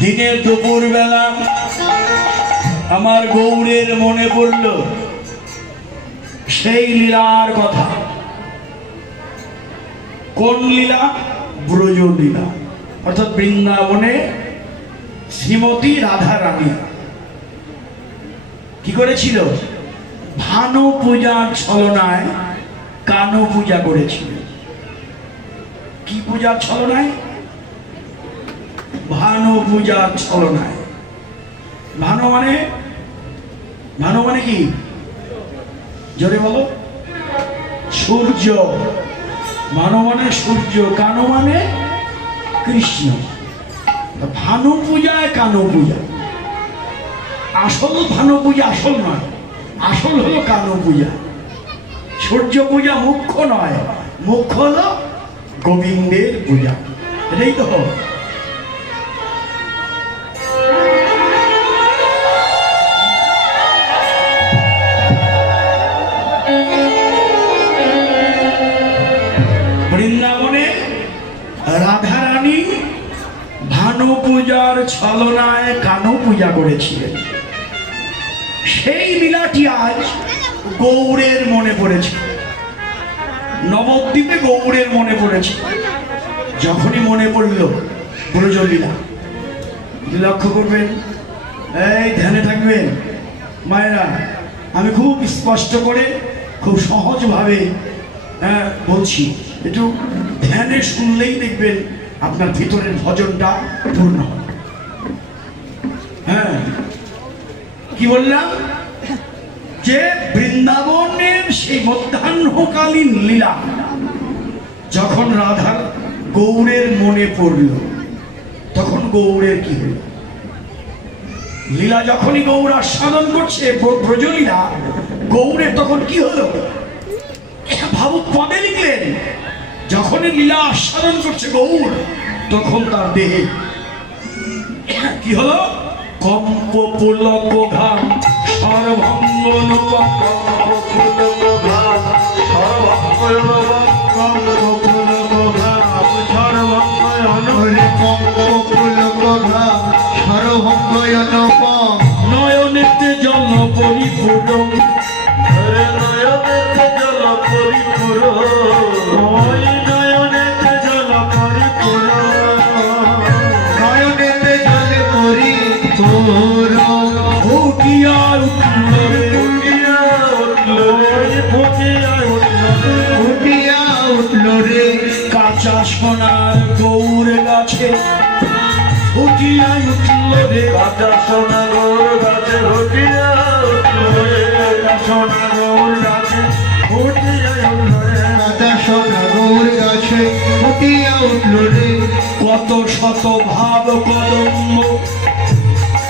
দিনের দুপুর বেলা আমার গৌরের মনে পড়ল সেই লীলার কথা। কোন লীলা? ব্রজ লীলা। অর্থাৎ বৃন্দাবনে শ্রীমতী রাধা রানী কি করেছিল? ভানু পূজার ছলনায় কানু পূজা করেছিল। কি পূজার ছলনায়? ভানু পূজার ছলনায় ভানু মানে? ভানু মানে কি? জোরে বলো। সূর্য। ভানু মানে সূর্য, কানু মানে কৃষ্ণ। ভানু পূজায় কানু পূজা। আসল ভানু পূজা আসল নয়, আসল হলো কানু পূজা। সূর্য পূজা মুখ্য নয়, মুখ্য হলো গোবিন্দের পূজা। এটাই তো পূজার ছলনায় কানু পূজা করেছিলেন। সেই লীলাটি আজ গৌড়ের মনে পড়েছে। নবদ্বীপে গৌড়ের মনে পড়েছে। যখনই মনে পড়ল ব্রজলীলা লক্ষ্য করবেন? এই ধ্যানে থাকবেন। মায়েরা, আমি খুব স্পষ্ট করে, খুব সহজভাবে হ্যাঁ বলছি। একটু ধ্যানে শুনলেই দেখবেন আপনার ভিতরের ভজনটা পূর্ণ হবে। হ্যাঁ। কি বললাম? যে বৃন্দাবনের সেই মধ্যাহ্নকালীন লীলা যখন রাধার গৌরের মনে পড়ল, তখন গৌরের কি হল? লীলা যখনই গৌর আস্বাদন করছে, ব্র- ব্রজলীলা গৌরের তখন কি হলো? ভাবুক পদে লিখলেন? যখনই লীলা আস্বাদন করছে গৌর, তখন তার দেহে কি হলো? কম্প পুলক ঘাম সর্বঙ্গ নয়নেতে জল পরিপূরণ ফুটিয়া ফুটিয়া উঠল রে কাঁচা সোনার গৌর গাছে ফুটিয়া উঠল রে। কাঁচা সোনা গৌর গাছে হটিয়া উঠল রে। কাঁচা সোনা গৌর গাছে হটিয়া উঠল রে। কত শত ভাব কদম্ব ফুটিয়া উঠল রে। কত শত ভাবরঙ্গ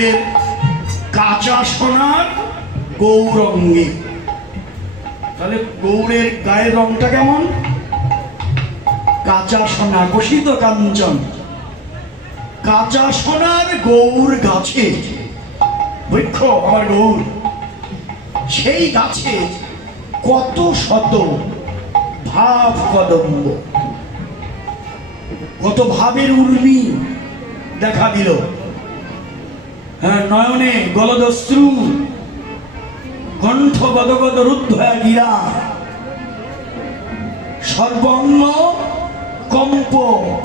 গৌরের কাঁচা সোনার গৌরঙ্গে। তাহলে গৌরের গায়ের রংটা কেমন? কাঁচা সোনা কষিত কাঞ্চন। কাঁচা সোনার গৌর গাছে, বৃক্ষ, আমার গৌর, সেই গাছে কত শত ভাব কদম্ব। কত ভাবের উর্মি দেখা দিল। নয়নে গলদশ্রু কণ্ঠ গদগদ রুদ্ধ গিরা। সর্বঙ্গ কম্প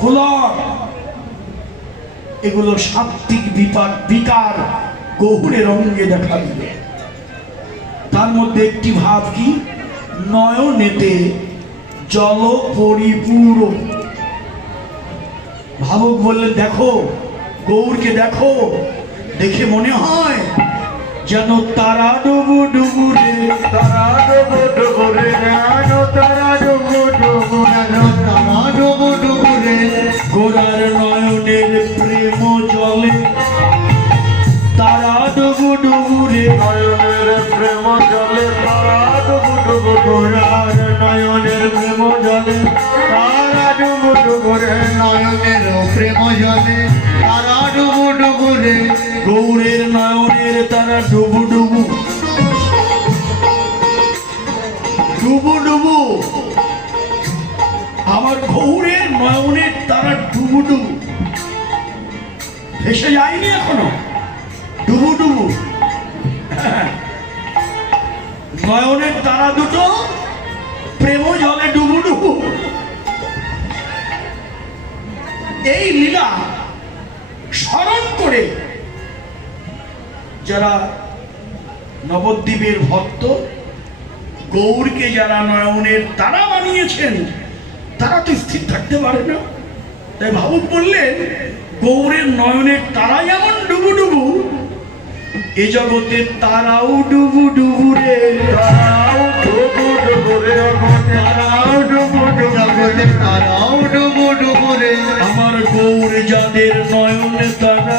পুলক। এগুলো সাত্বিক বিপাক, বিকার গহুরের অঙ্গে দেখা দিল। তার মধ্যে একটি ভাব কি? নয়নেতে জল পরিপূরণ। ভাবক বললেন দেখো, গৌরকে দেখো দেখে মনে হয় যেন তারা ডুবু ডুবুরে তারা ডুবু ডুবুরে যেন তারা ডুবু ডুবু যেন তারা ডুবু ডুবুরে গোড়ার নয়নের প্রেম জলে তারা ডুবু ডুবুরে নয়নের প্রেম জলে তারা ডুবু ডুবু গোড়ার নয়নের প্রেম জলে গৌরের নয়নের তারা ডুবু ডুবু। ডুবু ডুবু। আমার গৌরের নয়নের তারা ডুবু ডুবু। ভেসে যায়নি এখনও। ডুবু ডুবু। নয়নের তারা দুটো প্রেম জলে ডুবু ডুবু। এই লীলা স্মরণ করে যারা নবদ্বীপের ভক্ত গৌরকে যারা নয়নের তারা বানিয়েছেন তারা তো স্থির থাকতে পারে না। তাই ভাবুক বললেন গৌরের নয়নের তারা যেমন ডুবু ডুবু এ জগতে তারাও ডুবু ডুবু রে। তারাও ডুবু ডুবু রে তারাও ডুবু ডুবু জগতে তারাও ডুবু ডুবু রে। আমার গৌর যাদের নয়ন তারা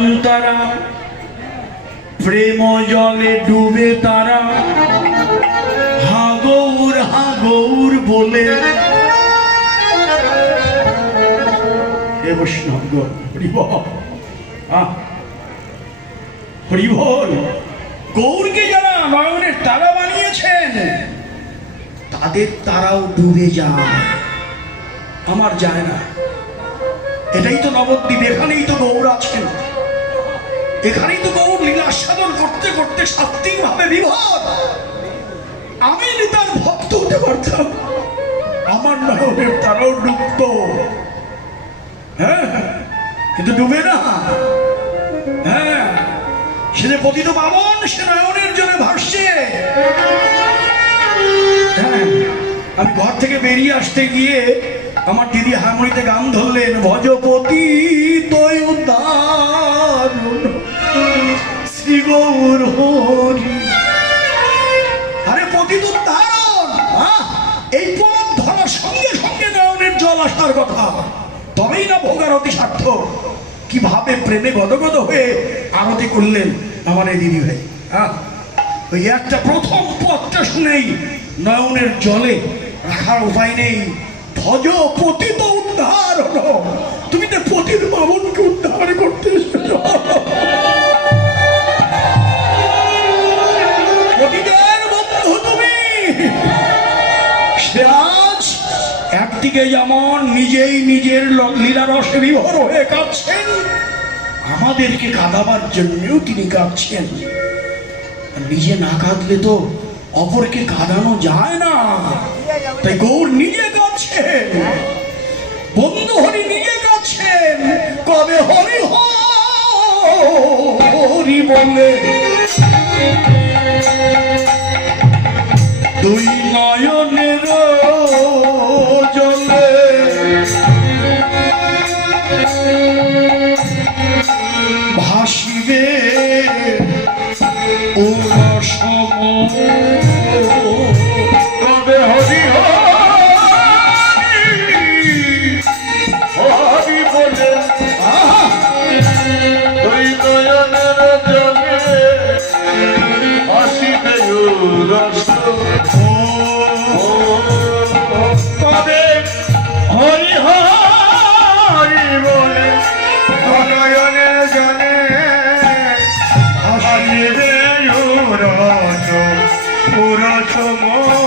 তারা। প্রেম জলে ডুবে তারা। হা গৌর হা গৌর বলে গৌরকে যারা তারা বানিয়েছেন, তাদের তারাও ডুবে যায় আমার যায় না। এটাই তো নবদ্বীপ, এখানেই তো গৌর আছেন। এখানেই তো গৌর লীলা সাধন করতে করতে সাত্বিক ভাবে বিভদ আমি তার ভক্ত হতে পারতাম। আমার নয়নের তারাও ডুবতো। হ্যাঁ কিন্তু ডুবে না। হ্যাঁ সে যে পতিত পাবন সে নয়নের জন্য ভাসছে। হ্যাঁ আমি ঘর থেকে বেরিয়ে আসতে গিয়ে আমার দিদি হারমোনিতে গান ধরলেন, ভজপতি তৈ উদ্ধার শ্রী গৌর হরি। আরে পতিত এই পথ ধরার সঙ্গে সঙ্গে নয়নের জল আসার কথা। তবেই না ভোগারতি সার্থক। কীভাবে প্রেমে গদগদ হয়ে আরতি করলেন আমার এই দিদি ভাই? ওই একটা প্রথম পথটা শুনেই নয়নের জলে রাখার উপায় নেই। ভজ পতিত উদ্ধার তুমি তো পতিত বামনকে উদ্ধার করতে একদিকে যেমন নিজেই নিজের লীলারসে বিভোর হয়ে কাঁদছেন, আমাদেরকে কাঁদাবার জন্যও তিনি কাঁদছেন। নিজে না কাঁদলে তো অপরকে কাঁদানো যায় না। তাই গৌর নিজে কাঁদছেন, বন্ধু হরি নিজে কাঁদছেন, কবে হরি হরি বলে। দুই নয়নের পুরা সময়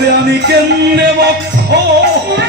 তবে আমি কেন্দ্রে বক্ষ